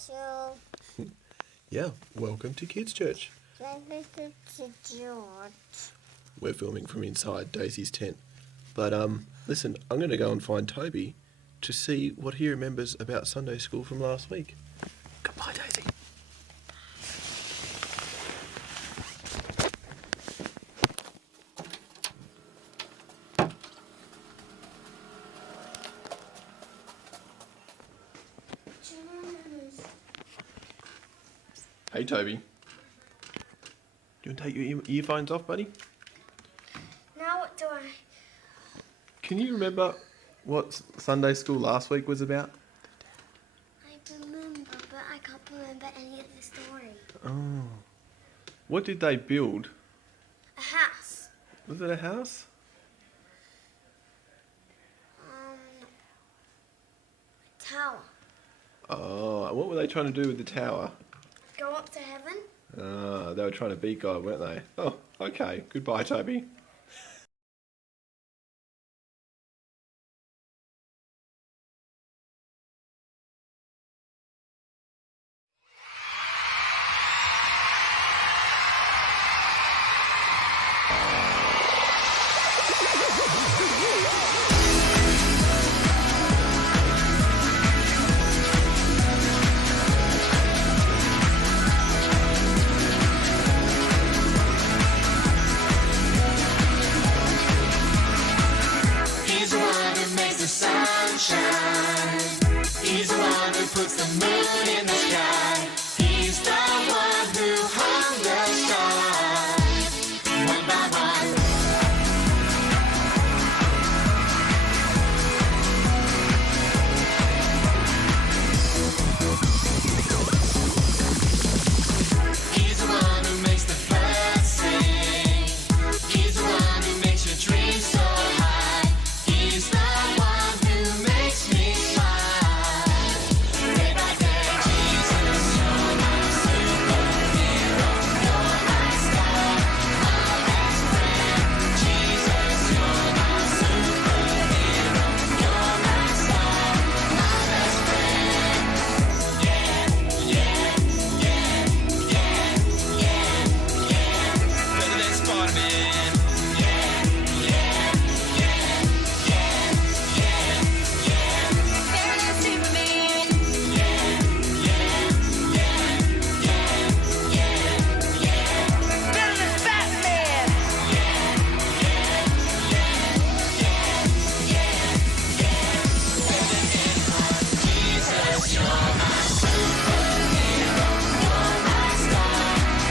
So, Yeah, welcome to Kids Church. welcome to George. We're filming from inside Daisy's tent. But listen, I'm going to go and find Toby to see what he remembers about Sunday school from last week. Goodbye, Daisy. Hey, Toby. Do you want to take your earphones off, buddy? Now what do I... Can you remember what Sunday school last week was about? I remember, but I can't remember any of the story. Oh. What did they build? A house. Was it a house? A tower. Oh, what were they trying to do with the tower? Go up to heaven. Ah, they were trying to beat God, weren't they? Oh, okay. Goodbye, Toby. He's the one who makes the sun shine. He's the one who puts the moon in the sky. He's the one who hung the stars one by one. He's the one who makes the birds sing. He's the one who makes your dreams so high. He's the one who makes me smile. Day by day, Jesus, you're my superhero. You're my star, my best friend. Jesus, you're my superhero. You're my star, my best friend. Yeah, yeah, yeah, yeah, yeah, yeah. Better than Spider-Man. Yeah, yeah, yeah, yeah, yeah, yeah. Better than Superman. Yeah, yeah, yeah, yeah, yeah, yeah. Better than Batman. Yeah, yeah, yeah, yeah, yeah, yeah. Better than anyone. Jesus, you're my superhero. You're my star,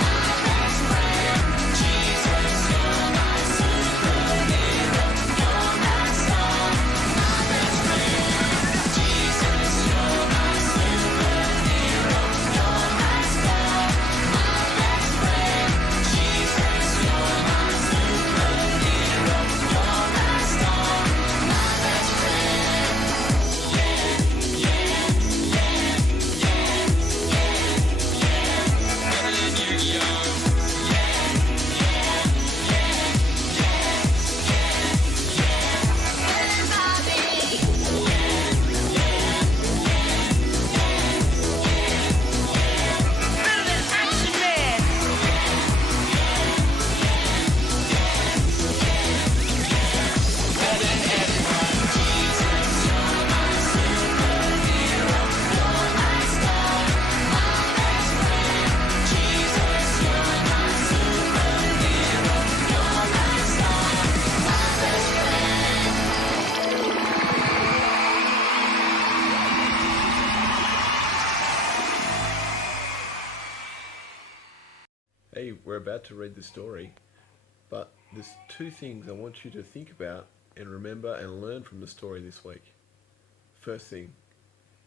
my best friend. Jesus, you're my superhero. You're my star, my best friend. Jesus, you're my superhero. You're my star, my best friend. Jesus, you're my superhero. You're my star, my best friend. Yeah, yeah, yeah, yeah, yeah, yeah. Better than Yu-Gi-Oh! Yeah, yeah, yeah, yeah, yeah, yeah. Better than Bobby. Yeah, yeah, yeah, yeah, yeah, yeah. Better than Action Man. Better than everyone. Jesus, you're my superhero. You're my star, my best friend. Jesus, you're my superhero. You're my star, my best friend. Hey, we're about to read the story, but there's two things I want you to think about and remember and learn from the story this week. First thing,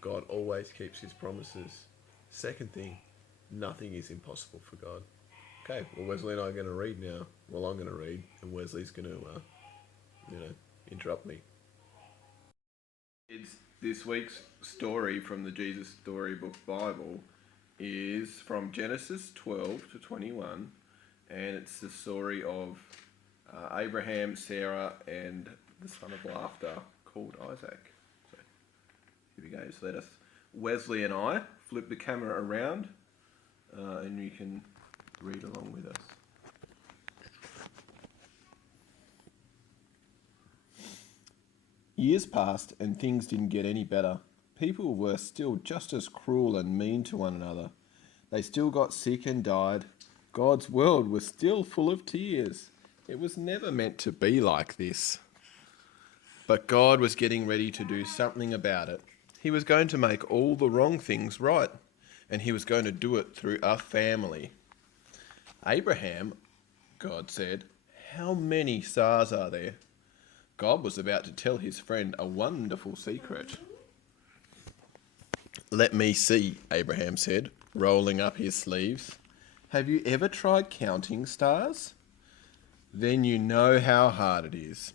God always keeps his promises. Second thing, nothing is impossible for God. Okay, well, Wesley and I are going to read now. Well, I'm going to read, and Wesley's going to, interrupt me. This week's story from the Jesus Storybook Bible is from Genesis 12 to 21, and it's the story of Abraham, Sarah, and the son of laughter called Isaac. So here we go. So let us Wesley and I flip the camera around and you can read along with us. Years passed and things didn't get any better. People were still just as cruel and mean to one another. They still got sick and died. God's world was still full of tears. It was never meant to be like this. But God was getting ready to do something about it. He was going to make all the wrong things right, and he was going to do it through a family. Abraham, God said, "How many stars are there?" God was about to tell his friend a wonderful secret. "Let me see," Abraham said, rolling up his sleeves. "Have you ever tried counting stars? Then you know how hard it is.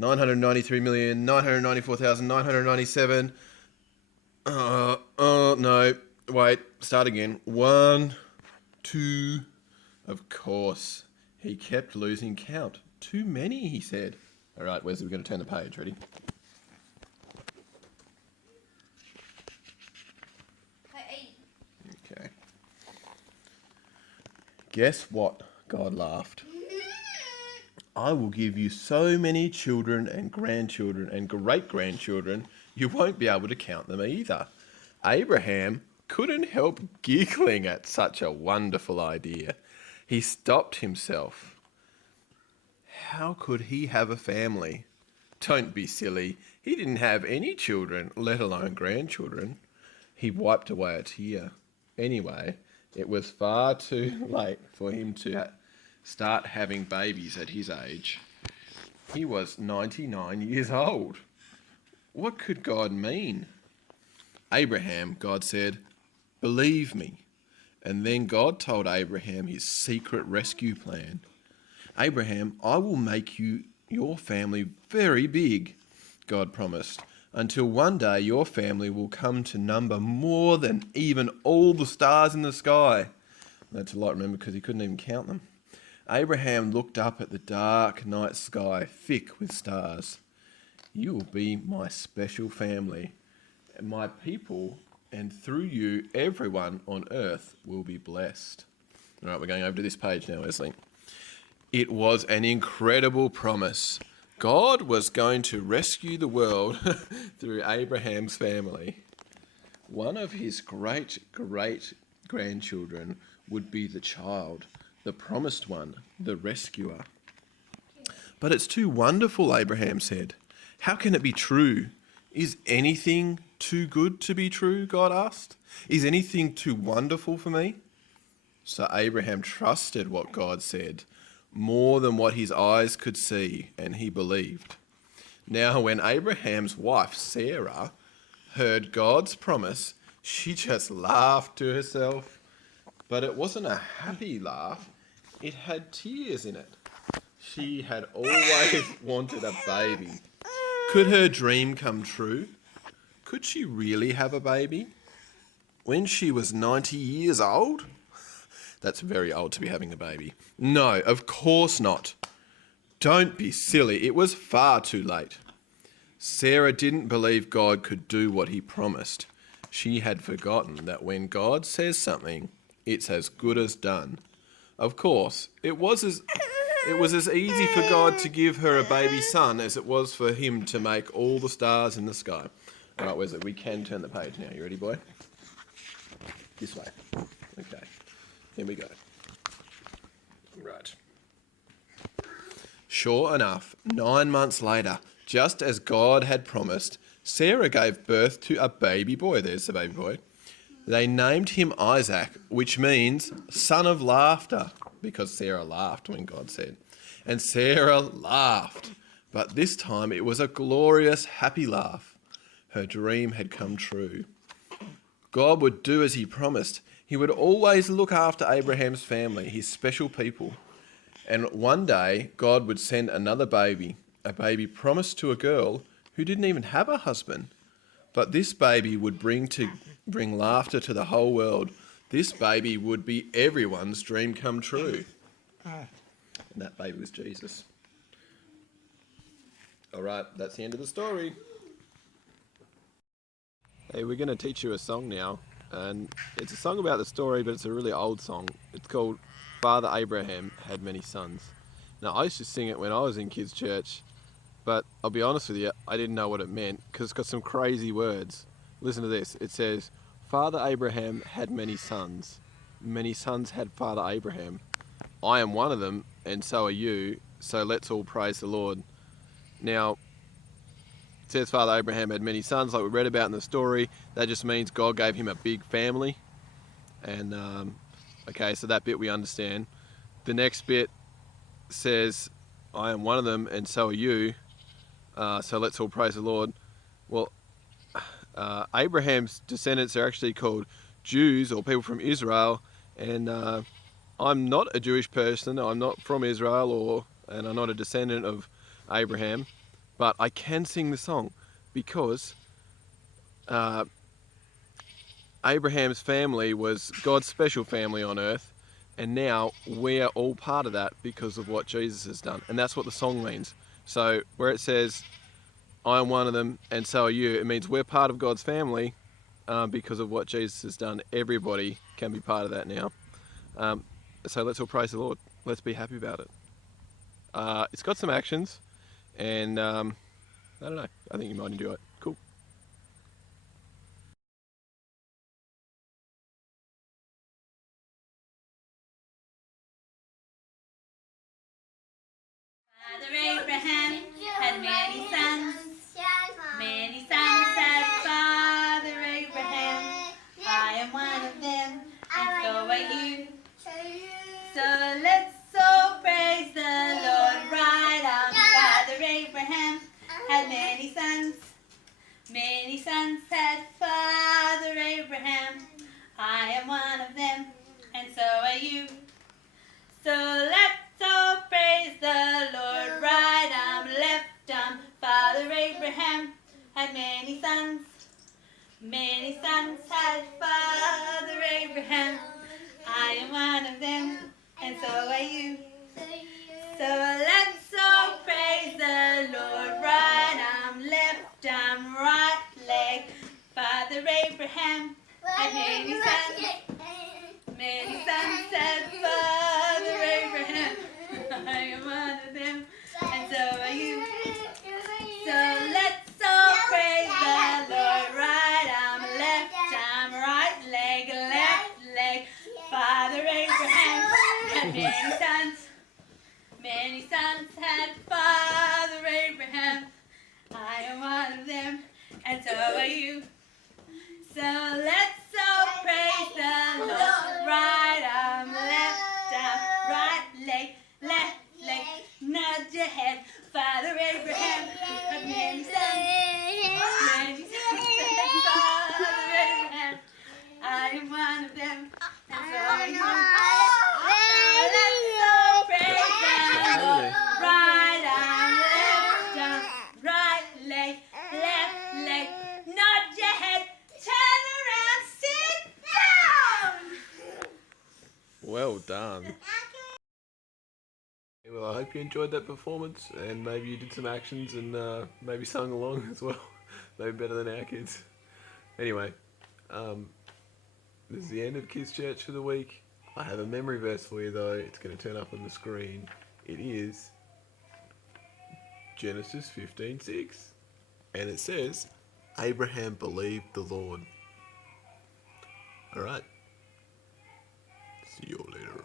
993,994,997. No, wait, start again. 1, 2. Of course, he kept losing count. Too many, he said. All right, Wesley, we're going to turn the page. Ready? Okay. Guess what? God laughed. "I will give you so many children and grandchildren and great-grandchildren, you won't be able to count them either." Abraham couldn't help giggling at such a wonderful idea. He stopped himself. How could he have a family? Don't be silly. He didn't have any children, let alone grandchildren. He wiped away a tear. Anyway, it was far too late for him to start having babies at his age. He was 99 years old. What could God mean? "Abraham," God said, "believe me." And then God told Abraham his secret rescue plan. "Abraham, I will make your family very big," God promised, "until one day your family will come to number more than even all the stars in the sky." That's a lot, remember, because he couldn't even count them. Abraham looked up at the dark night sky, thick with stars. "You will be my special family, and my people, and through you, everyone on earth will be blessed." All right, we're going over to this page now, Wesley. It was an incredible promise. God was going to rescue the world through Abraham's family. One of his great-great-grandchildren would be the child, the promised one, the rescuer. "But it's too wonderful," Abraham said. "How can it be true? Is anything too good to be true?" God asked. "Is anything too wonderful for me?" So Abraham trusted what God said, more than what his eyes could see, and he believed. Now, when Abraham's wife, Sarah, heard God's promise, she just laughed to herself. But it wasn't a happy laugh. It had tears in it. She had always wanted a baby. Could her dream come true? Could she really have a baby? When she was 90 years old? That's very old to be having a baby. No, of course not. Don't be silly. It was far too late. Sarah didn't believe God could do what he promised. She had forgotten that when God says something, it's as good as done. Of course, it was as easy for God to give her a baby son as it was for him to make all the stars in the sky. All right, Wesley, we can turn the page now. You ready, boy? This way. Okay. Here we go. Right. Sure enough, 9 months later, just as God had promised, Sarah gave birth to a baby boy. There's the baby boy. They named him Isaac, which means son of laughter, because Sarah laughed when God said. And Sarah laughed, but this time it was a glorious, happy laugh. Her dream had come true. God would do as he promised. He would always look after Abraham's family, his special people. And one day, God would send another baby, a baby promised to a girl who didn't even have a husband. But this baby would bring laughter to the whole world. This baby would be everyone's dream come true. And that baby was Jesus. All right, that's the end of the story. Hey, we're going to teach you a song now, and it's a song about the story, but it's a really old song. It's called Father Abraham Had Many Sons. Now, I used to sing it when I was in kids' church, but I'll be honest with you, I didn't know what it meant because it's got some crazy words. Listen to this. It says, Father Abraham had many sons. Many sons had Father Abraham. I am one of them, and so are you, so let's all praise the Lord. Now, it says Father Abraham had many sons, like we read about in the story. That just means God gave him a big family. And, okay, so that bit we understand. The next bit says, I am one of them, and so are you. So let's all praise the Lord. Well, Abraham's descendants are actually called Jews, or people from Israel. And I'm not a Jewish person. I'm not from Israel, and I'm not a descendant of Abraham. But I can sing the song because Abraham's family was God's special family on earth, and now we are all part of that because of what Jesus has done. And that's what the song means. So where it says, I am one of them and so are you, it means we're part of God's family because of what Jesus has done. Everybody can be part of that now. So let's all praise the Lord. Let's be happy about it. It's got some actions, and I don't know, I think you might enjoy it. Cool. Father Abraham had many sons. Many sons had Father Abraham. I am one of them, and so are you. So let's all praise the Lord. Right on. Father Abraham had many sons. Many sons had Father Abraham. I am one of them, and so are you. So let's all praise the Lord. Right arm, left arm. Father Abraham had many sons. Many sons had Father Abraham. I am one of them, and so are you. So let's all praise the Lord. Right arm, left arm, right leg. Father Abraham had many sons. Many sons had Father Abraham. I am one of them, and so are you. So let's all praise the Lord. Right arm, right leg. Father Abraham had many sons. Many sons had Father Abraham. I am one of them, and so are you. So let's all praise the Lord. Right arm, right leg, nod your head. Father Abraham had many sons. Many sons had Father Abraham. I am one of them, and so are you. Let's all praise the Lord. Right arm, right leg, nod your head. Turn around, sit down. Well done. Well, I hope you enjoyed that performance, and maybe you did some actions and maybe sung along as well. Maybe better than our kids. Anyway, this is the end of Kids Church for the week. I have a memory verse for you though. It's going to turn up on the screen. It is Genesis 15:6, and it says, Abraham believed the Lord. Alright. See you later.